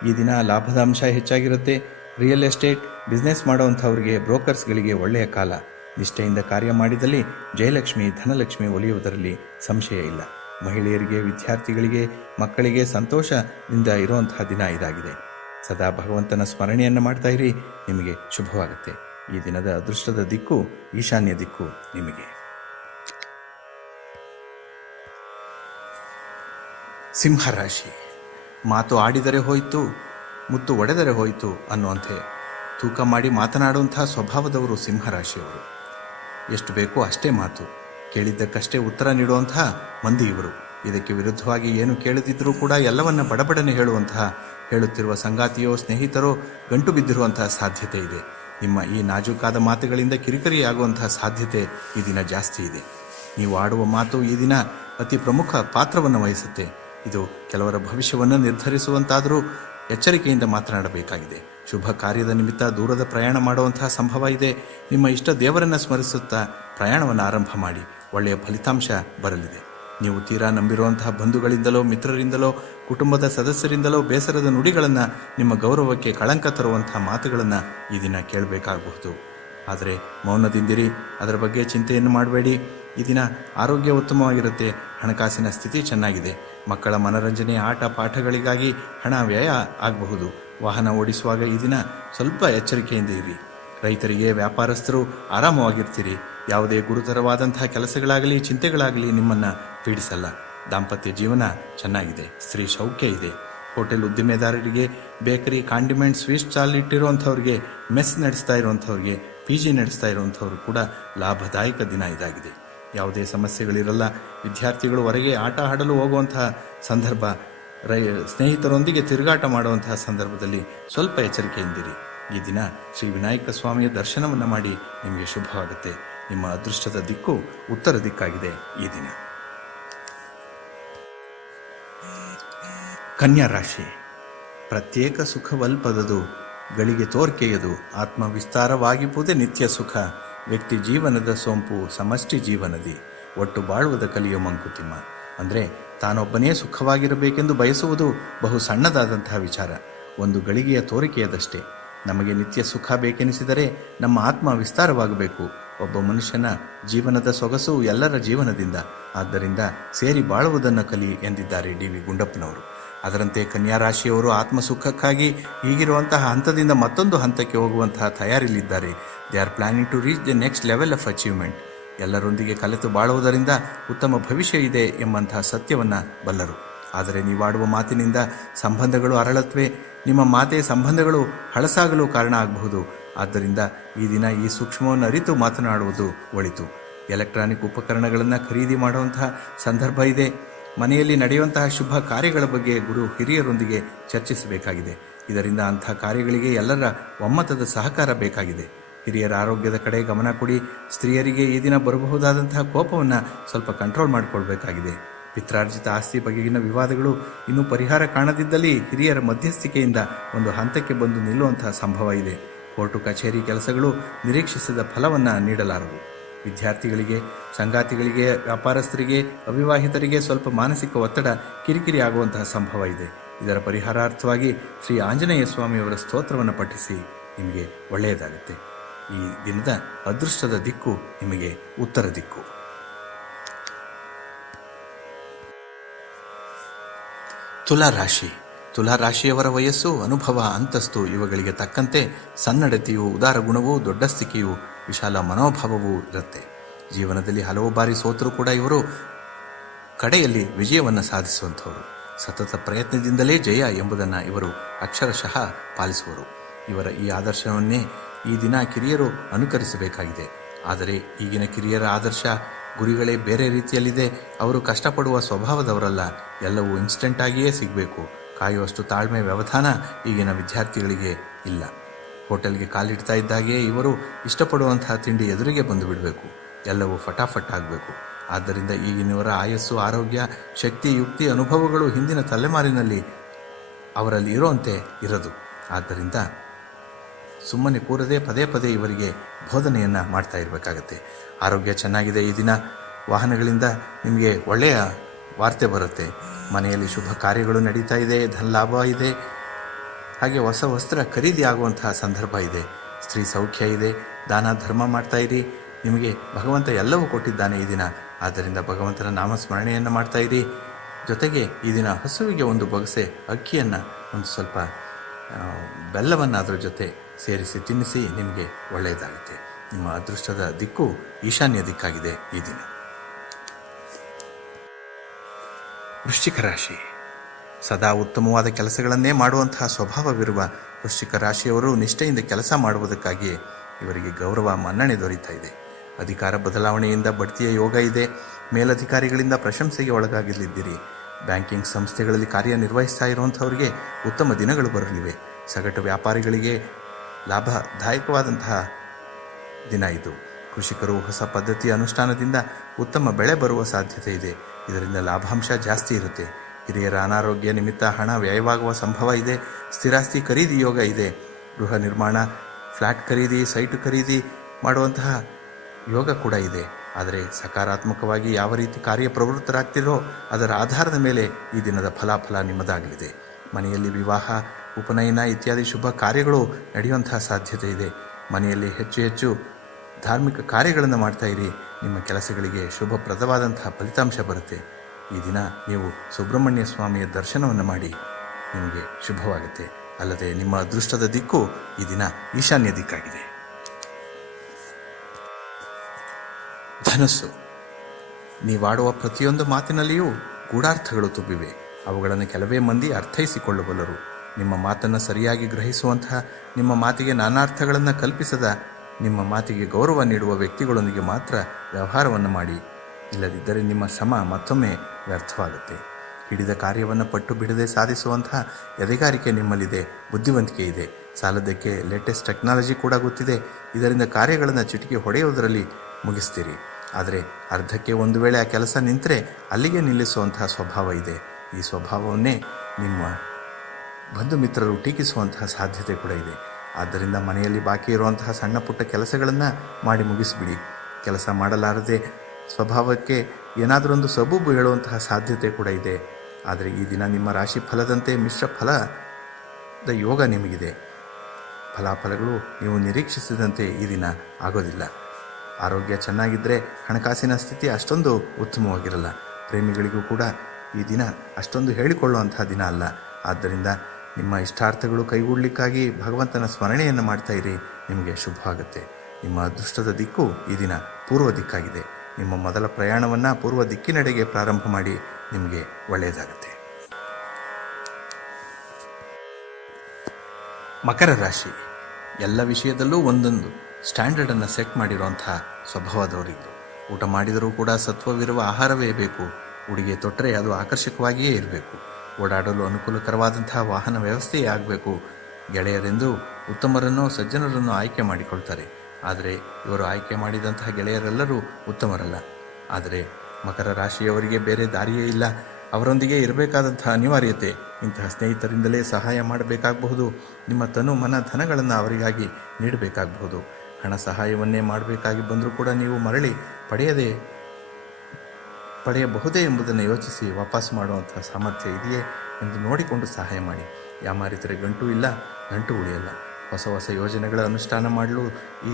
ಈ ದಿನ ಲಾಭದ ಅಂಶ ಹೆಚ್ಚಾಗಿರುತ್ತೆ. ರಿಯಲ್ ಎಸ್ಟೇಟ್ ಬಿಸ್ನೆಸ್ ಮಾಡುವಂಥವರಿಗೆ, ಬ್ರೋಕರ್ಸ್ಗಳಿಗೆ ಒಳ್ಳೆಯ ಕಾಲ. ನಿಷ್ಠೆಯಿಂದ ಕಾರ್ಯ ಮಾಡಿದಲ್ಲಿ ಜಯಲಕ್ಷ್ಮಿ, ಧನಲಕ್ಷ್ಮಿ ಒಲಿಯುವುದರಲ್ಲಿ ಸಂಶಯ ಇಲ್ಲ. ಮಹಿಳೆಯರಿಗೆ, ವಿದ್ಯಾರ್ಥಿಗಳಿಗೆ, ಮಕ್ಕಳಿಗೆ ಸಂತೋಷದಿಂದ ಇರುವಂತಹ ದಿನ ಇದಾಗಿದೆ. ಸದಾ ಭಗವಂತನ ಸ್ಮರಣೆಯನ್ನು ಮಾಡ್ತಾ ಇರಿ. ನಿಮಗೆ ಶುಭವಾಗುತ್ತೆ. ಈ ದಿನದ ಅದೃಷ್ಟದ ದಿಕ್ಕು, ಈಶಾನ್ಯ ದಿಕ್ಕು ನಿಮಗೆ. ಸಿಂಹರಾಶಿ ಮಾತು ಆಡಿದರೆ ಹೋಯಿತು, ಮುತ್ತು ಒಡೆದರೆ ಹೋಯಿತು ಅನ್ನುವಂತೆ ತೂಕ ಮಾಡಿ ಮಾತನಾಡುವಂತಹ ಸ್ವಭಾವದವರು ಸಿಂಹರಾಶಿಯವರು ಎಷ್ಟು ಬೇಕೋ ಅಷ್ಟೇ ಮಾತು, ಕೇಳಿದ್ದಕ್ಕಷ್ಟೇ ಉತ್ತರ ನೀಡುವಂತಹ ಮಂದಿ ಇವರು ಇದಕ್ಕೆ ವಿರುದ್ಧವಾಗಿ ಏನು ಕೇಳದಿದ್ದರೂ ಕೂಡ ಎಲ್ಲವನ್ನ ಬಡಬಡನೆ ಹೇಳುವಂತಹ ಹೇಳುತ್ತಿರುವ ಸಂಗಾತಿಯೋ, ಸ್ನೇಹಿತರೋ ಗಂಟು ಬಿದ್ದಿರುವಂತಹ ಸಾಧ್ಯತೆ ಇದೆ. ನಿಮ್ಮ ಈ ನಾಜೂಕಾದ ಮಾತುಗಳಿಂದ ಕಿರಿಕಿರಿಯಾಗುವಂತಹ ಸಾಧ್ಯತೆ ಈ ದಿನ ಜಾಸ್ತಿ ಇದೆ. ನೀವು ಆಡುವ ಮಾತು ಈ ದಿನ ಅತಿ ಪ್ರಮುಖ ಪಾತ್ರವನ್ನು ವಹಿಸುತ್ತೆ. ಇದು ಕೆಲವರ ಭವಿಷ್ಯವನ್ನು ನಿರ್ಧರಿಸುವಂತಾದರೂ ಎಚ್ಚರಿಕೆಯಿಂದ ಮಾತನಾಡಬೇಕಾಗಿದೆ. ಶುಭ ಕಾರ್ಯದ ನಿಮಿತ್ತ ದೂರದ ಪ್ರಯಾಣ ಮಾಡುವಂತಹ ಸಂಭವ ಇದೆ. ನಿಮ್ಮ ಇಷ್ಟ ದೇವರನ್ನು ಸ್ಮರಿಸುತ್ತಾ ಪ್ರಯಾಣವನ್ನು ಆರಂಭ ಮಾಡಿ. ಒಳ್ಳೆಯ ಫಲಿತಾಂಶ ಬರಲಿದೆ. ನೀವು ತೀರಾ ನಂಬಿರುವಂತಹ ಬಂಧುಗಳಿಂದಲೋ, ಮಿತ್ರರಿಂದಲೋ, ಕುಟುಂಬದ ಸದಸ್ಯರಿಂದಲೋ ಬೇಸರದ ನುಡಿಗಳನ್ನು ನಿಮ್ಮ ಗೌರವಕ್ಕೆ ಕಳಂಕ ತರುವಂತಹ ಮಾತುಗಳನ್ನು ಈ ದಿನ ಕೇಳಬೇಕಾಗಬಹುದು. ಆದರೆ ಮೌನದಿಂದಿರಿ, ಅದರ ಬಗ್ಗೆ ಚಿಂತೆಯನ್ನು ಮಾಡಬೇಡಿ. ಈ ದಿನ ಆರೋಗ್ಯ ಉತ್ತಮವಾಗಿರುತ್ತೆ, ಹಣಕಾಸಿನ ಸ್ಥಿತಿ ಚೆನ್ನಾಗಿದೆ. ಮಕ್ಕಳ ಮನರಂಜನೆ, ಆಟ ಪಾಠಗಳಿಗಾಗಿ ಹಣ ವ್ಯಯ ಆಗಬಹುದು. ವಾಹನ ಓಡಿಸುವಾಗ ಈ ದಿನ ಸ್ವಲ್ಪ ಎಚ್ಚರಿಕೆಯಿಂದ ಇರಿ. ರೈತರಿಗೆ ವ್ಯಾಪಾರಸ್ಥರು ಆರಾಮವಾಗಿರ್ತೀರಿ. ಯಾವುದೇ ಗುರುತರವಾದಂತಹ ಕೆಲಸಗಳಾಗಲಿ, ಚಿಂತೆಗಳಾಗಲಿ ನಿಮ್ಮನ್ನು ಪೀಡಿಸಲ್ಲ. ದಾಂಪತ್ಯ ಜೀವನ ಚೆನ್ನಾಗಿದೆ, ಸ್ತ್ರೀ ಸೌಖ್ಯ ಇದೆ. ಹೋಟೆಲ್ ಉದ್ದಿಮೆದಾರರಿಗೆ, ಬೇಕರಿ, ಕಾಂಡಿಮೆಂಟ್ ಸ್ವೀಟ್ ಸ್ಟಾಲ್ ಇಟ್ಟಿರುವಂಥವ್ರಿಗೆ, ಮೆಸ್ ನಡೆಸ್ತಾ ಇರುವಂಥವ್ರಿಗೆ, ಪಿ ಜಿ ನಡೆಸ್ತಾ ಇರುವಂಥವ್ರು ಕೂಡ ಲಾಭದಾಯಕ ದಿನ ಇದಾಗಿದೆ. ಯಾವುದೇ ಸಮಸ್ಯೆಗಳಿರಲ್ಲ, ವಿದ್ಯಾರ್ಥಿಗಳು ಹೊರಗೆ ಆಟ ಆಡಲು ಹೋಗುವಂತಹ ಸಂದರ್ಭ, ರೈ, ಸ್ನೇಹಿತರೊಂದಿಗೆ ತಿರುಗಾಟ ಮಾಡುವಂತಹ ಸಂದರ್ಭದಲ್ಲಿ ಸ್ವಲ್ಪ ಎಚ್ಚರಿಕೆಯಿಂದಿರಿ. ಈ ದಿನ ಶ್ರೀ ವಿನಾಯಕ ಸ್ವಾಮಿಯ ದರ್ಶನವನ್ನು ಮಾಡಿ ನಿಮಗೆ ಶುಭವಾಗುತ್ತೆ. ನಿಮ್ಮ ಅದೃಷ್ಟದ ದಿಕ್ಕು ಉತ್ತರ ದಿಕ್ಕಾಗಿದೆ ಈ ದಿನ. ಕನ್ಯಾ ರಾಶಿ, ಪ್ರತ್ಯೇಕ ಸುಖವಲ್ಪದದು, ಗಳಿಗೆ ತೋರ್ಕೆಯದು ಆತ್ಮ ವಿಸ್ತಾರವಾಗಿಪುದೇ ನಿತ್ಯ ಸುಖ, ವ್ಯಕ್ತಿ ಜೀವನದ ಸೋಂಪು, ಸಮಷ್ಟಿ ಜೀವನದಿ, ಒಟ್ಟು ಬಾಳುವುದ ಕಲಿಯೋ ಮಂಕುತಿಮ್ಮ. ಅಂದರೆ ತಾನೊಬ್ಬನೇ ಸುಖವಾಗಿರಬೇಕೆಂದು ಬಯಸುವುದು ಬಹು ಸಣ್ಣದಾದಂತಹ ವಿಚಾರ. ಒಂದು ಗಳಿಗೆಯ ತೋರಿಕೆಯದಷ್ಟೇ. ನಮಗೆ ನಿತ್ಯ ಸುಖ ಬೇಕೆನಿಸಿದರೆ ನಮ್ಮ ಆತ್ಮ ವಿಸ್ತಾರವಾಗಬೇಕು. ಒಬ್ಬ ಮನುಷ್ಯನ ಜೀವನದ ಸೊಗಸು ಎಲ್ಲರ ಜೀವನದಿಂದ ಆದ್ದರಿಂದ ಸೇರಿ ಬಾಳುವುದನ್ನು ಕಲಿ ಎಂದಿದ್ದಾರೆ ಡಿ ವಿ ಗುಂಡಪ್ಪನವರು. ಅದರಂತೆ ಕನ್ಯಾ ರಾಶಿಯವರು ಆತ್ಮ ಸುಖಕ್ಕಾಗಿ ಈಗಿರುವಂತಹ ಹಂತದಿಂದ ಮತ್ತೊಂದು ಹಂತಕ್ಕೆ ಹೋಗುವಂತಹ ತಯಾರಿಲಿದ್ದಾರೆ they are planning to reach the next level of achievement. ಎಲ್ಲರೊಂದಿಗೆ ಕಲೆತು ಬಾಳುವುದರಿಂದ ಉತ್ತಮ ಭವಿಷ್ಯ ಇದೆ ಎಂಬಂತಹ ಸತ್ಯವನ್ನು ಬಲ್ಲರು. ಆದರೆ ನೀವಾಡುವ ಮಾತಿನಿಂದ ಸಂಬಂಧಗಳು ಅರಳತ್ವೆ, ನಿಮ್ಮ ಮಾತೆ ಸಂಬಂಧಗಳು ಹಳಸಾಗಲು ಕಾರಣ ಆಗಬಹುದು. ಆದ್ದರಿಂದ ಈ ದಿನ ಈ ಸೂಕ್ಷ್ಮವನ್ನು ಅರಿತು ಮಾತನಾಡುವುದು ಒಳಿತು. ಎಲೆಕ್ಟ್ರಾನಿಕ್ ಉಪಕರಣಗಳನ್ನು ಖರೀದಿ ಮಾಡುವಂತಹ ಸಂದರ್ಭ ಇದೆ. ಮನೆಯಲ್ಲಿ ನಡೆಯುವಂತಹ ಶುಭ ಕಾರ್ಯಗಳ ಬಗ್ಗೆ ಗುರು ಹಿರಿಯರೊಂದಿಗೆ ಚರ್ಚಿಸಬೇಕಾಗಿದೆ. ಇದರಿಂದ ಅಂಥ ಕಾರ್ಯಗಳಿಗೆ ಎಲ್ಲರ ಒಮ್ಮತದ ಸಹಕಾರ ಬೇಕಾಗಿದೆ. ಹಿರಿಯರ ಆರೋಗ್ಯದ ಕಡೆ ಗಮನ ಕೊಡಿ. ಸ್ತ್ರೀಯರಿಗೆ ಈ ದಿನ ಬರಬಹುದಾದಂತಹ ಕೋಪವನ್ನು ಸ್ವಲ್ಪ ಕಂಟ್ರೋಲ್ ಮಾಡಿಕೊಳ್ಬೇಕಾಗಿದೆ. ಪಿತ್ರಾರ್ಜಿತ ಆಸ್ತಿ ಬಗೆಗಿನ ವಿವಾದಗಳು ಇನ್ನೂ ಪರಿಹಾರ ಕಾಣದಿದ್ದಲ್ಲಿ ಹಿರಿಯರ ಮಧ್ಯಸ್ಥಿಕೆಯಿಂದ ಒಂದು ಹಂತಕ್ಕೆ ಬಂದು ನಿಲ್ಲುವಂತಹ ಸಂಭವ ಇದೆ. ಕೋರ್ಟು ಕಚೇರಿ ಕೆಲಸಗಳು ನಿರೀಕ್ಷಿಸಿದ ಫಲವನ್ನು ನೀಡಲಾರವು ವಿದ್ಯಾರ್ಥಿಗಳಿಗೆ, ಸಂಗಾತಿಗಳಿಗೆ, ವ್ಯಾಪಾರಸ್ಥರಿಗೆ, ಅವಿವಾಹಿತರಿಗೆ ಸ್ವಲ್ಪ ಮಾನಸಿಕ ಒತ್ತಡ ಕಿರಿಕಿರಿ ಆಗುವಂತಹ ಸಂಭವ ಇದೆ. ಇದರ ಪರಿಹಾರಾರ್ಥವಾಗಿ ಶ್ರೀ ಆಂಜನೇಯ ಸ್ವಾಮಿಯವರ ಸ್ತೋತ್ರವನ್ನು ಪಠಿಸಿ ನಿಮಗೆ ಒಳ್ಳೆಯದಾಗುತ್ತೆ. ಈ ದಿನದ ಅದೃಷ್ಟದ ದಿಕ್ಕು ನಿಮಗೆ ಉತ್ತರ ದಿಕ್ಕು. ತುಲಾ ರಾಶಿ. ತುಲಾ ರಾಶಿಯವರ ವಯಸ್ಸು, ಅನುಭವ, ಅಂತಸ್ತು ಇವುಗಳಿಗೆ ತಕ್ಕಂತೆ ಸನ್ನಡತೆಯು, ಉದಾರ ಗುಣವೂ ದೊಡ್ಡಸ್ತಿಕೆಯು ವಿಶಾಲ ಮನೋಭಾವವೂ ಇರುತ್ತೆ. ಜೀವನದಲ್ಲಿ ಹಲವು ಬಾರಿ ಸೋತರೂ ಕೂಡ ಇವರು ಕಡೆಯಲ್ಲಿ ವಿಜಯವನ್ನು ಸಾಧಿಸುವಂಥವರು. ಸತತ ಪ್ರಯತ್ನದಿಂದಲೇ ಜಯ ಎಂಬುದನ್ನು ಇವರು ಅಕ್ಷರಶಃ ಪಾಲಿಸುವರು. ಇವರ ಈ ಆದರ್ಶವನ್ನೇ ಈ ದಿನ ಕಿರಿಯರು ಅನುಕರಿಸಬೇಕಾಗಿದೆ. ಆದರೆ ಈಗಿನ ಕಿರಿಯರ ಆದರ್ಶ ಗುರಿಗಳೇ ಬೇರೆ ರೀತಿಯಲ್ಲಿದೆ. ಅವರು ಕಷ್ಟಪಡುವ ಸ್ವಭಾವದವರಲ್ಲ. ಎಲ್ಲವೂ ಇನ್ಸ್ಟೆಂಟ್ ಆಗಿಯೇ ಸಿಗಬೇಕು. ಕಾಯುವಷ್ಟು ತಾಳ್ಮೆ ವ್ಯವಧಾನ ಈಗಿನ ವಿದ್ಯಾರ್ಥಿಗಳಿಗೆ ಇಲ್ಲ. ಹೋಟೆಲ್ಗೆ ಕಾಲಿಡ್ತಾ ಇದ್ದಾಗೆ ಇವರು ಇಷ್ಟಪಡುವಂತಹ ತಿಂಡಿ ಎದುರಿಗೆ ಬಂದು ಬಿಡಬೇಕು. ಎಲ್ಲವೂ ಫಟಾಫಟ್ ಆಗಬೇಕು. ಆದ್ದರಿಂದ ಈಗಿನವರ ಆಯಸ್ಸು, ಆರೋಗ್ಯ, ಶಕ್ತಿ, ಯುಕ್ತಿ, ಅನುಭವಗಳು ಹಿಂದಿನ ತಲೆಮಾರಿನಲ್ಲಿ ಅವರಲ್ಲಿ ಇರುವಂತೆ ಇರದು. ಆದ್ದರಿಂದ ಸುಮ್ಮನೆ ಕೂರದೆ ಪದೇ ಪದೇ ಇವರಿಗೆ ಬೋಧನೆಯನ್ನು ಮಾಡ್ತಾ ಇರಬೇಕಾಗತ್ತೆ. ಆರೋಗ್ಯ ಚೆನ್ನಾಗಿದೆ ಈ ದಿನ. ವಾಹನಗಳಿಂದ ನಿಮಗೆ ಒಳ್ಳೆಯ ವಾರ್ತೆ ಬರುತ್ತೆ. ಮನೆಯಲ್ಲಿ ಶುಭ ಕಾರ್ಯಗಳು ನಡೀತಾ ಇದೆ, ಧನ ಲಾಭ ಇದೆ. ಹಾಗೆ ಹೊಸ ವಸ್ತ್ರ ಖರೀದಿ ಆಗುವಂತಹ ಸಂದರ್ಭ ಇದೆ. ಸ್ತ್ರೀ ಸೌಖ್ಯ ಇದೆ. ದಾನ, ಧರ್ಮ ಮಾಡ್ತಾ ಇರಿ. ನಿಮಗೆ ಭಗವಂತ ಎಲ್ಲವೂ ಕೊಟ್ಟಿದ್ದಾನೆ ಈ ದಿನ. ಆದ್ದರಿಂದ ಭಗವಂತನ ನಾಮಸ್ಮರಣೆಯನ್ನು ಮಾಡ್ತಾ ಇರಿ. ಜೊತೆಗೆ ಈ ದಿನ ಹಸುವಿಗೆ ಒಂದು ಬೊಗಸೆ, ಅಕ್ಕಿಯನ್ನು ಒಂದು ಸ್ವಲ್ಪ ಬೆಲ್ಲವನ್ನು ಅದರ ಜೊತೆ ಸೇರಿಸಿ ತಿನ್ನಿಸಿ ನಿಮಗೆ ಒಳ್ಳೆಯದಾಗುತ್ತೆ. ನಿಮ್ಮ ಅದೃಷ್ಟದ ದಿಕ್ಕು ಈಶಾನ್ಯ ದಿಕ್ಕಾಗಿದೆ ಈ ದಿನ. ವೃಶ್ಚಿಕ ರಾಶಿ. ಸದಾ ಉತ್ತಮವಾದ ಕೆಲಸಗಳನ್ನೇ ಮಾಡುವಂತಹ ಸ್ವಭಾವವಿರುವ ವೃಶ್ಚಿಕ ರಾಶಿಯವರು ನಿಷ್ಠೆಯಿಂದ ಕೆಲಸ ಮಾಡುವುದಕ್ಕಾಗಿ ಇವರಿಗೆ ಗೌರವ ಮನ್ನಣೆ ದೊರೀತಾ ಇದೆ. ಅಧಿಕಾರ ಬದಲಾವಣೆಯಿಂದ ಬಡ್ತಿಯ ಯೋಗ ಇದೆ. ಮೇಲಧಿಕಾರಿಗಳಿಂದ ಪ್ರಶಂಸೆಗೆ ಒಳಗಾಗಲಿದ್ದೀರಿ ಬ್ಯಾಂಕಿಂಗ್ ಸಂಸ್ಥೆಗಳಲ್ಲಿ ಕಾರ್ಯನಿರ್ವಹಿಸ್ತಾ ಇರುವಂಥವರಿಗೆ ಉತ್ತಮ ದಿನಗಳು ಬರಲಿವೆ. ಸಗಟು ವ್ಯಾಪಾರಿಗಳಿಗೆ ಲಾಭದಾಯಕವಾದಂತಹ ದಿನ ಇದು. ಕೃಷಿಕರು ಹೊಸ ಪದ್ಧತಿಯ ಅನುಷ್ಠಾನದಿಂದ ಉತ್ತಮ ಬೆಳೆ ಬರುವ ಸಾಧ್ಯತೆ ಇದೆ. ಇದರಿಂದ ಲಾಭಾಂಶ ಜಾಸ್ತಿ ಇರುತ್ತೆ. ಹಿರಿಯರ ಅನಾರೋಗ್ಯ ನಿಮಿತ್ತ ಹಣ ವ್ಯಯವಾಗುವ ಸಂಭವ ಇದೆ. ಸ್ಥಿರಾಸ್ತಿ ಖರೀದಿ ಯೋಗ ಇದೆ. ಗೃಹ ನಿರ್ಮಾಣ ಫ್ಲ್ಯಾಟ್ ಖರೀದಿ, ಸೈಟು ಖರೀದಿ ಮಾಡುವಂತಹ ಯೋಗ ಕೂಡ ಇದೆ. ಆದರೆ ಸಕಾರಾತ್ಮಕವಾಗಿ ಯಾವ ರೀತಿ ಕಾರ್ಯಪ್ರವೃತ್ತರಾಗ್ತಿರೋ ಅದರ ಆಧಾರದ ಮೇಲೆ ಈ ದಿನದ ಫಲಾಫಲ ನಿಮ್ಮದಾಗಲಿದೆ. ಮನೆಯಲ್ಲಿ ವಿವಾಹ, ಉಪನಯನ ಇತ್ಯಾದಿ ಶುಭ ಕಾರ್ಯಗಳು ನಡೆಯುವಂತಹ ಸಾಧ್ಯತೆ ಇದೆ. ಮನೆಯಲ್ಲಿ ಹೆಚ್ಚು ಹೆಚ್ಚು ಧಾರ್ಮಿಕ ಕಾರ್ಯಗಳನ್ನು ಮಾಡ್ತಾ ಇರಿ. ನಿಮ್ಮ ಕೆಲಸಗಳಿಗೆ ಶುಭಪ್ರದವಾದಂತಹ ಫಲಿತಾಂಶ ಬರುತ್ತೆ. ಈ ದಿನ ನೀವು ಸುಬ್ರಹ್ಮಣ್ಯ ಸ್ವಾಮಿಯ ದರ್ಶನವನ್ನು ಮಾಡಿ. ನಿಮಗೆ ಶುಭವಾಗುತ್ತೆ. ಅಲ್ಲದೆ ನಿಮ್ಮ ಅದೃಷ್ಟದ ದಿಕ್ಕು ಈ ದಿನ ಈಶಾನ್ಯ ದಿಕ್ಕಾಗಿದೆ. ಧನಸ್ಸು. ನೀವಾಡುವ ಪ್ರತಿಯೊಂದು ಮಾತಿನಲ್ಲಿಯೂ ಗೂಢಾರ್ಥಗಳು ತುಂಬಿವೆ. ಅವುಗಳನ್ನು ಕೆಲವೇ ಮಂದಿ ಅರ್ಥೈಸಿಕೊಳ್ಳಬಲ್ಲರು. ನಿಮ್ಮ ಮಾತನ್ನು ಸರಿಯಾಗಿ ಗ್ರಹಿಸುವಂತಹ ನಿಮ್ಮ ಮಾತಿಗೆ ನಾನಾರ್ಥಗಳನ್ನು ಕಲ್ಪಿಸದ ನಿಮ್ಮ ಮಾತಿಗೆ ಗೌರವ ನೀಡುವ ವ್ಯಕ್ತಿಗಳೊಂದಿಗೆ ಮಾತ್ರ ವ್ಯವಹಾರವನ್ನು ಮಾಡಿ. ಇಲ್ಲದಿದ್ದರೆ ನಿಮ್ಮ ಶ್ರಮ ಮತ್ತೊಮ್ಮೆ ವ್ಯರ್ಥವಾಗುತ್ತೆ. ಹಿಡಿದ ಕಾರ್ಯವನ್ನು ಪಟ್ಟು ಬಿಡದೆ ಸಾಧಿಸುವಂತಹ ಎದೆಗಾರಿಕೆ ನಿಮ್ಮಲ್ಲಿದೆ, ಬುದ್ಧಿವಂತಿಕೆ ಇದೆ. ಸಾಲದಕ್ಕೆ ಲೇಟೆಸ್ಟ್ ಟೆಕ್ನಾಲಜಿ ಕೂಡ ಗೊತ್ತಿದೆ. ಇದರಿಂದ ಕಾರ್ಯಗಳನ್ನು ಚಿಟಿಕೆ ಹೊಡೆಯುವುದರಲ್ಲಿ ಮುಗಿಸ್ತೀರಿ. ಆದರೆ ಅರ್ಧಕ್ಕೆ ಒಂದು ವೇಳೆ ಆ ಕೆಲಸ ನಿಂತರೆ ಅಲ್ಲಿಗೆ ನಿಲ್ಲಿಸುವಂತಹ ಸ್ವಭಾವ ಇದೆ. ಈ ಸ್ವಭಾವವನ್ನೇ ನಿಮ್ಮ ಬಂಧು ಮಿತ್ರರು ಟೀಕಿಸುವಂತಹ ಸಾಧ್ಯತೆ ಕೂಡ ಇದೆ. ಆದ್ದರಿಂದ ಮನೆಯಲ್ಲಿ ಬಾಕಿ ಇರುವಂತಹ ಸಣ್ಣ ಪುಟ್ಟ ಕೆಲಸಗಳನ್ನು ಮಾಡಿ ಮುಗಿಸಿಬಿಡಿ. ಕೆಲಸ ಮಾಡಲಾರದೆ ಸ್ವಭಾವಕ್ಕೆ ಏನಾದರೊಂದು ಸಬೂಬು ಹೇಳುವಂತಹ ಸಾಧ್ಯತೆ ಕೂಡ ಇದೆ. ಆದರೆ ಈ ದಿನ ನಿಮ್ಮ ರಾಶಿ ಫಲದಂತೆ ಮಿಶ್ರ ಫಲದ ಯೋಗ ನಿಮಗಿದೆ. ಫಲಾಫಲಗಳು ನೀವು ನಿರೀಕ್ಷಿಸಿದಂತೆ ಈ ದಿನ ಆಗೋದಿಲ್ಲ. ಆರೋಗ್ಯ ಚೆನ್ನಾಗಿದ್ದರೆ ಹಣಕಾಸಿನ ಸ್ಥಿತಿ ಅಷ್ಟೊಂದು ಉತ್ತಮವಾಗಿರಲ್ಲ. ಪ್ರೇಮಿಗಳಿಗೂ ಕೂಡ ಈ ದಿನ ಅಷ್ಟೊಂದು ಹೇಳಿಕೊಳ್ಳುವಂತಹ ದಿನ ಅಲ್ಲ. ಆದ್ದರಿಂದ ನಿಮ್ಮ ಇಷ್ಟಾರ್ಥಗಳು ಕೈಗೂಡಲಿಕ್ಕಾಗಿ ಭಗವಂತನ ಸ್ಮರಣೆಯನ್ನು ಮಾಡ್ತಾ ಇರಿ. ನಿಮಗೆ ಶುಭವಾಗುತ್ತೆ. ನಿಮ್ಮ ಅದೃಷ್ಟದ ದಿಕ್ಕು ಈ ದಿನ ಪೂರ್ವ ದಿಕ್ಕಾಗಿದೆ. ನಿಮ್ಮ ಮೊದಲ ಪ್ರಯಾಣವನ್ನು ಪೂರ್ವ ದಿಕ್ಕಿನೆಡೆಗೆ ಪ್ರಾರಂಭ ಮಾಡಿ ನಿಮಗೆ ಒಳ್ಳೆಯದಾಗುತ್ತೆ. ಮಕರ ರಾಶಿ. ಎಲ್ಲ ವಿಷಯದಲ್ಲೂ ಒಂದೊಂದು. ಸ್ಟ್ಯಾಂಡರ್ಡನ್ನು ಸೆಟ್ ಮಾಡಿರುವಂಥ ಸ್ವಭಾವದವರಿದ್ದು. ಊಟ ಮಾಡಿದರೂ ಕೂಡ ಸತ್ವವಿರುವ ಆಹಾರವೇ ಬೇಕು. ಉಡುಗೆ ತೊಟ್ಟರೆ ಅದು ಆಕರ್ಷಕವಾಗಿಯೇ ಇರಬೇಕು. ಓಡಾಡಲು ಅನುಕೂಲಕರವಾದಂತಹ ವಾಹನ ವ್ಯವಸ್ಥೆಯೇ ಆಗಬೇಕು. ಗೆಳೆಯರೆಂದು ಉತ್ತಮರನ್ನು ಸಜ್ಜನರನ್ನು ಆಯ್ಕೆ ಮಾಡಿಕೊಳ್ತಾರೆ. ಆದರೆ ಇವರು ಆಯ್ಕೆ ಮಾಡಿದಂತಹ ಗೆಳೆಯರೆಲ್ಲರೂ ಉತ್ತಮರಲ್ಲ. ಆದರೆ ಮಕರ ರಾಶಿಯವರಿಗೆ ಬೇರೆ ದಾರಿಯೇ ಇಲ್ಲ. ಅವರೊಂದಿಗೆ ಇರಬೇಕಾದಂತಹ ಅನಿವಾರ್ಯತೆ, ಇಂತಹ ಸ್ನೇಹಿತರಿಂದಲೇ ಸಹಾಯ ಮಾಡಬೇಕಾಗಬಹುದು. ನಿಮ್ಮ ತನು ಮನ ಧನಗಳನ್ನು ಅವರಿಗಾಗಿ ನೀಡಬೇಕಾಗಬಹುದು. ಹಣ ಸಹಾಯವನ್ನೇ ಮಾಡಬೇಕಾಗಿ ಬಂದರೂ ಕೂಡ ನೀವು ಮರಳಿ ಪಡೆಯದೆ ಪಡೆಯಬಹುದೇ ಎಂಬುದನ್ನು ಯೋಚಿಸಿ ವಾಪಸ್ ಮಾಡುವಂಥ ಸಾಮರ್ಥ್ಯ ಇದೆಯೇ ಎಂದು ನೋಡಿಕೊಂಡು ಸಹಾಯ ಮಾಡಿ. ಯಾಮಾರಿತರೆ ಗಂಟು ಇಲ್ಲ, ಗಂಟು ಉಳಿಯಲ್ಲ. ಹೊಸ ಹೊಸ ಯೋಜನೆಗಳ ಅನುಷ್ಠಾನ ಮಾಡಲು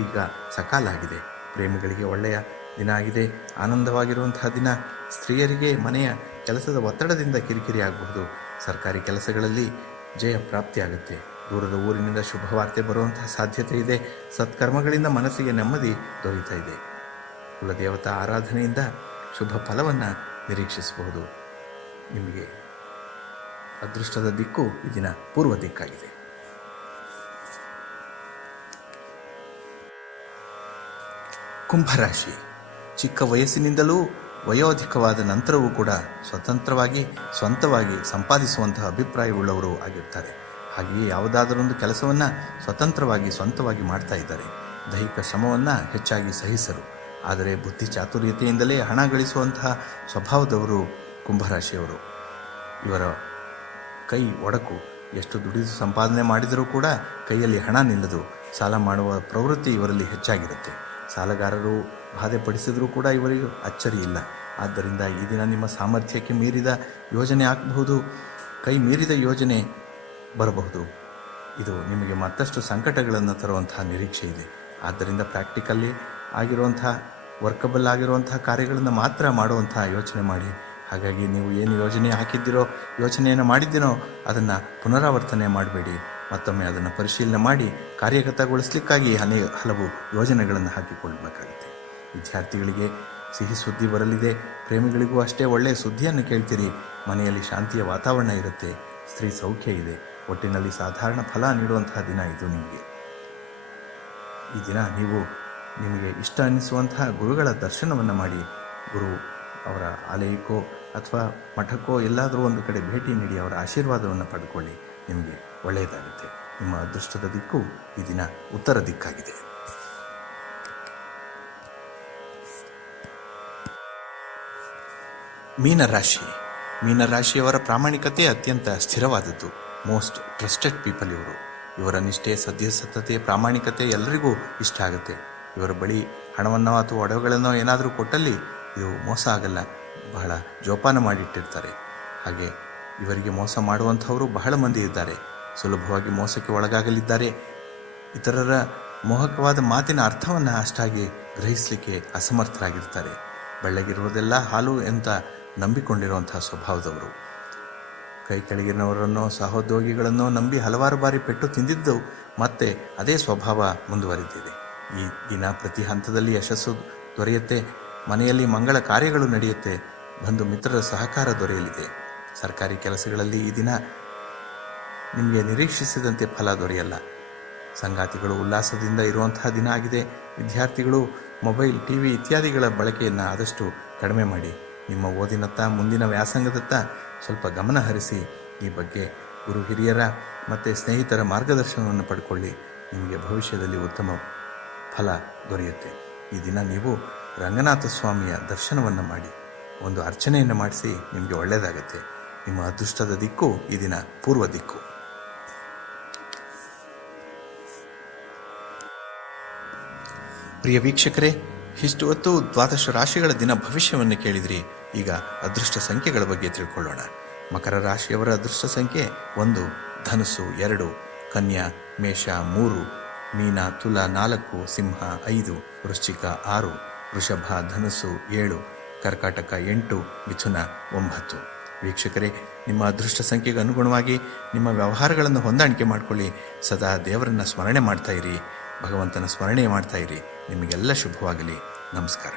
ಈಗ ಸಕಾಲ ಆಗಿದೆ. ಪ್ರೇಮಿಗಳಿಗೆ ಒಳ್ಳೆಯ ದಿನ ಆಗಿದೆ. ಆನಂದವಾಗಿರುವಂತಹ ದಿನ. ಸ್ತ್ರೀಯರಿಗೆ ಮನೆಯ ಕೆಲಸದ ಒತ್ತಡದಿಂದ ಕಿರಿಕಿರಿ ಆಗಬಹುದು ಸರ್ಕಾರಿ ಕೆಲಸಗಳಲ್ಲಿ ಜಯ ಪ್ರಾಪ್ತಿಯಾಗುತ್ತೆ. ದೂರದ ಊರಿನಿಂದ ಶುಭವಾರ್ತೆ ಬರುವಂತಹ ಸಾಧ್ಯತೆ ಇದೆ. ಸತ್ಕರ್ಮಗಳಿಂದ ಮನಸ್ಸಿಗೆ ನೆಮ್ಮದಿ ದೊರೀತಾ ಇದೆ. ಕುಲದೇವತಾ ಆರಾಧನೆಯಿಂದ ಶುಭ ಫಲವನ್ನು ನಿರೀಕ್ಷಿಸಬಹುದು. ನಿಮಗೆ ಅದೃಷ್ಟದ ದಿಕ್ಕು ಈ ದಿನ ಪೂರ್ವ ದಿಕ್ಕಾಗಿದೆ. ಕುಂಭರಾಶಿ. ಚಿಕ್ಕ ವಯಸ್ಸಿನಿಂದಲೂ ವಯೋಧಿಕವಾದ ನಂತರವೂ ಕೂಡ ಸ್ವತಂತ್ರವಾಗಿ, ಸ್ವಂತವಾಗಿ ಸಂಪಾದಿಸುವಂತಹ ಅಭಿಪ್ರಾಯವುಳ್ಳವರು ಆಗಿರ್ತಾರೆ. ಹಾಗೆಯೇ ಯಾವುದಾದರೊಂದು ಕೆಲಸವನ್ನು ಸ್ವತಂತ್ರವಾಗಿ, ಸ್ವಂತವಾಗಿ ಮಾಡ್ತಾ ಇದ್ದಾರೆ. ದೈಹಿಕ ಶ್ರಮವನ್ನು ಹೆಚ್ಚಾಗಿ ಸಹಿಸರು ಆದರೆ ಬುದ್ಧಿ ಚಾತುರ್ಯತೆಯಿಂದಲೇ ಹಣ ಗಳಿಸುವಂತಹ ಸ್ವಭಾವದವರು ಕುಂಭರಾಶಿಯವರು. ಇವರ ಕೈ ಒಡಕು ಎಷ್ಟು ದುಡಿದು ಸಂಪಾದನೆ ಮಾಡಿದರೂ ಕೂಡ ಕೈಯಲ್ಲಿ ಹಣ ನಿಲ್ಲದು. ಸಾಲ ಮಾಡುವ ಪ್ರವೃತ್ತಿ ಇವರಲ್ಲಿ ಹೆಚ್ಚಾಗಿರುತ್ತೆ. ಸಾಲಗಾರರು ಬಾಧೆ ಪಡಿಸಿದರೂ ಕೂಡ ಇವರಿಗೆ ಅಚ್ಚರಿ ಇಲ್ಲ. ಆದ್ದರಿಂದ ಈ ದಿನ ನಿಮ್ಮ ಸಾಮರ್ಥ್ಯಕ್ಕೆ ಮೀರಿದ ಯೋಜನೆ ಆಗಬಹುದು, ಕೈ ಮೀರಿದ ಯೋಜನೆ ಬರಬಹುದು. ಇದು ನಿಮಗೆ ಮತ್ತಷ್ಟು ಸಂಕಟಗಳನ್ನು ತರುವಂತಹ ನಿರೀಕ್ಷೆ ಇದೆ. ಆದ್ದರಿಂದ ಪ್ರಾಕ್ಟಿಕಲ್ಲಿ ಆಗಿರುವಂತಹ ವರ್ಕಬಲ್ ಆಗಿರುವಂಥ ಕಾರ್ಯಗಳನ್ನು ಮಾತ್ರ ಮಾಡುವಂಥ ಯೋಚನೆ ಮಾಡಿ. ಹಾಗಾಗಿ ನೀವು ಏನು ಯೋಜನೆ ಹಾಕಿದ್ದೀರೋ, ಯೋಚನೆಯನ್ನು ಮಾಡಿದ್ದೀರೋ, ಅದನ್ನು ಪುನರಾವರ್ತನೆ ಮಾಡಬೇಡಿ. ಮತ್ತೊಮ್ಮೆ ಅದನ್ನು ಪರಿಶೀಲನೆ ಮಾಡಿ, ಕಾರ್ಯಗತಗೊಳಿಸಲಿಕ್ಕಾಗಿ ಅನೇಕ ಹಲವು ಯೋಜನೆಗಳನ್ನು ಹಾಕಿಕೊಳ್ಳಬೇಕಾಗುತ್ತೆ. ವಿದ್ಯಾರ್ಥಿಗಳಿಗೆ ಸಿಹಿ ಸುದ್ದಿ ಬರಲಿದೆ, ಪ್ರೇಮಿಗಳಿಗೂ ಅಷ್ಟೇ ಒಳ್ಳೆಯ ಸುದ್ದಿಯನ್ನು ಕೇಳ್ತೀರಿ. ಮನೆಯಲ್ಲಿ ಶಾಂತಿಯ ವಾತಾವರಣ ಇರುತ್ತೆ, ಸ್ತ್ರೀ ಸೌಖ್ಯ ಇದೆ, ಒಟ್ಟಿನಲ್ಲಿ ಸಾಧಾರಣ ಫಲ ನೀಡುವಂತಹ ದಿನ ಇದು ನಿಮಗೆ. ಈ ದಿನ ನೀವು ನಿಮಗೆ ಇಷ್ಟ ಅನ್ನಿಸುವಂತಹ ಗುರುಗಳ ದರ್ಶನವನ್ನು ಮಾಡಿ. ಗುರು ಅವರ ಆಲಯಕ್ಕೋ ಅಥವಾ ಮಠಕ್ಕೋ ಎಲ್ಲಾದರೂ ಒಂದು ಕಡೆ ಭೇಟಿ ನೀಡಿ ಅವರ ಆಶೀರ್ವಾದವನ್ನು ಪಡ್ಕೊಳ್ಳಿ. ನಿಮಗೆ ಒಳ್ಳೆಯದಾಗುತ್ತೆ. ನಿಮ್ಮ ಅದೃಷ್ಟದ ದಿಕ್ಕು ಈ ದಿನ ಉತ್ತರ ದಿಕ್ಕಾಗಿದೆ. ಮೀನರಾಶಿ. ಮೀನರಾಶಿಯವರ ಪ್ರಾಮಾಣಿಕತೆ ಅತ್ಯಂತ ಸ್ಥಿರವಾದದ್ದು. ಮೋಸ್ಟ್ ಟ್ರಸ್ಟೆಡ್ ಪೀಪಲ್ ಇವರು. ಇವರ ನಿಷ್ಠೆ, ಸದ್ಯಸತ್ತತೆ, ಪ್ರಾಮಾಣಿಕತೆ ಎಲ್ಲರಿಗೂ ಇಷ್ಟ ಆಗುತ್ತೆ. ಇವರ ಬಳಿ ಹಣವನ್ನೋ ಅಥವಾ ಒಡವೆಗಳನ್ನೋ ಏನಾದರೂ ಕೊಟ್ಟಲ್ಲಿ ಇದು ಮೋಸ ಆಗಲ್ಲ. ಬಹಳ ಜೋಪಾನ ಮಾಡಿಟ್ಟಿರ್ತಾರೆ. ಹಾಗೆ ಇವರಿಗೆ ಮೋಸ ಮಾಡುವಂಥವರು ಬಹಳ ಮಂದಿ ಇದ್ದಾರೆ. ಸುಲಭವಾಗಿ ಮೋಸಕ್ಕೆ ಒಳಗಾಗಲಿದ್ದಾರೆ. ಇತರರ ಮೋಹಕವಾದ ಮಾತಿನ ಅರ್ಥವನ್ನು ಅಷ್ಟಾಗಿ ಗ್ರಹಿಸಲಿಕ್ಕೆ ಅಸಮರ್ಥರಾಗಿರ್ತಾರೆ. ಬೆಳ್ಳಗಿರುವುದೆಲ್ಲ ಹಾಲು ಅಂತ ನಂಬಿಕೊಂಡಿರುವಂತಹ ಸ್ವಭಾವದವರು. ಕೈ ಕೆಳಗಿನವರನ್ನು ಸಹೋದ್ಯೋಗಿಗಳನ್ನು ನಂಬಿ ಹಲವಾರು ಬಾರಿ ಪೆಟ್ಟು ತಿಂದಿದ್ದು ಮತ್ತೆ ಅದೇ ಸ್ವಭಾವ ಮುಂದುವರಿದಿದೆ. ಈ ದಿನ ಪ್ರತಿ ಹಂತದಲ್ಲಿ ಯಶಸ್ಸು ದೊರೆಯುತ್ತೆ. ಮನೆಯಲ್ಲಿ ಮಂಗಳ ಕಾರ್ಯಗಳು ನಡೆಯುತ್ತೆ. ಬಂಧು ಮಿತ್ರರ ಸಹಕಾರ ದೊರೆಯಲಿದೆ. ಸರ್ಕಾರಿ ಕೆಲಸಗಳಲ್ಲಿ ಈ ದಿನ ನಿಮಗೆ ನಿರೀಕ್ಷಿಸಿದಂತೆ ಫಲ ದೊರೆಯಲ್ಲ. ಸಂಗಾತಿಗಳು ಉಲ್ಲಾಸದಿಂದ ಇರುವಂತಹ ದಿನ ಆಗಿದೆ. ವಿದ್ಯಾರ್ಥಿಗಳು, ಮೊಬೈಲ್ ಟಿ ವಿ ಇತ್ಯಾದಿಗಳ ಬಳಕೆಯನ್ನು ಆದಷ್ಟು ಕಡಿಮೆ ಮಾಡಿ. ನಿಮ್ಮ ಓದಿನತ್ತ, ಮುಂದಿನ ವ್ಯಾಸಂಗದತ್ತ ಸ್ವಲ್ಪ ಗಮನ ಹರಿಸಿ. ಈ ಬಗ್ಗೆ ಗುರು ಹಿರಿಯರ ಮತ್ತು ಸ್ನೇಹಿತರ ಮಾರ್ಗದರ್ಶನವನ್ನು ಪಡ್ಕೊಳ್ಳಿ. ನಿಮಗೆ ಭವಿಷ್ಯದಲ್ಲಿ ಉತ್ತಮ ಫಲ ದೊರೆಯುತ್ತೆ. ಈ ದಿನ ನೀವು ರಂಗನಾಥ ಸ್ವಾಮಿಯ ದರ್ಶನವನ್ನು ಮಾಡಿ, ಒಂದು ಅರ್ಚನೆಯನ್ನು ಮಾಡಿಸಿ ನಿಮಗೆ ಒಳ್ಳೆಯದಾಗುತ್ತೆ. ನಿಮ್ಮ ಅದೃಷ್ಟದ ದಿಕ್ಕು ಈ ದಿನ ಪೂರ್ವ ದಿಕ್ಕು. ಪ್ರಿಯ ವೀಕ್ಷಕರೇ, ಇಷ್ಟು ಹೊತ್ತು ದ್ವಾದಶ ರಾಶಿಗಳ ದಿನ ಭವಿಷ್ಯವನ್ನು ಕೇಳಿದ್ರಿ. ಈಗ ಅದೃಷ್ಟ ಸಂಖ್ಯೆಗಳ ಬಗ್ಗೆ ತಿಳ್ಕೊಳ್ಳೋಣ. ಮಕರ ರಾಶಿಯವರ ಅದೃಷ್ಟ ಸಂಖ್ಯೆ ಒಂದು ಧನುಸು ಎರಡು, ಕನ್ಯಾ ಮೇಷ ಮೂರು ಮೀನ ತುಲ ನಾಲ್ಕು, ಸಿಂಹ ಐದು, ವೃಶ್ಚಿಕ ಆರು, ವೃಷಭ ಧನಸ್ಸು ಏಳು, ಕರ್ಕಾಟಕ ಎಂಟು, ಮಿಥುನ ಒಂಬತ್ತು. ವೀಕ್ಷಕರೇ, ನಿಮ್ಮ ಅದೃಷ್ಟ ಸಂಖ್ಯೆಗೆ ಅನುಗುಣವಾಗಿ ನಿಮ್ಮ ವ್ಯವಹಾರಗಳನ್ನು ಹೊಂದಾಣಿಕೆ ಮಾಡಿಕೊಳ್ಳಿ. ಸದಾ ದೇವರನ್ನು ಸ್ಮರಣೆ ಮಾಡ್ತಾ ಇರಿ. ಭಗವಂತನ ಸ್ಮರಣೆ ಮಾಡ್ತಾ ಇರಿ. ನಿಮಗೆಲ್ಲ ಶುಭವಾಗಲಿ. ನಮಸ್ಕಾರ.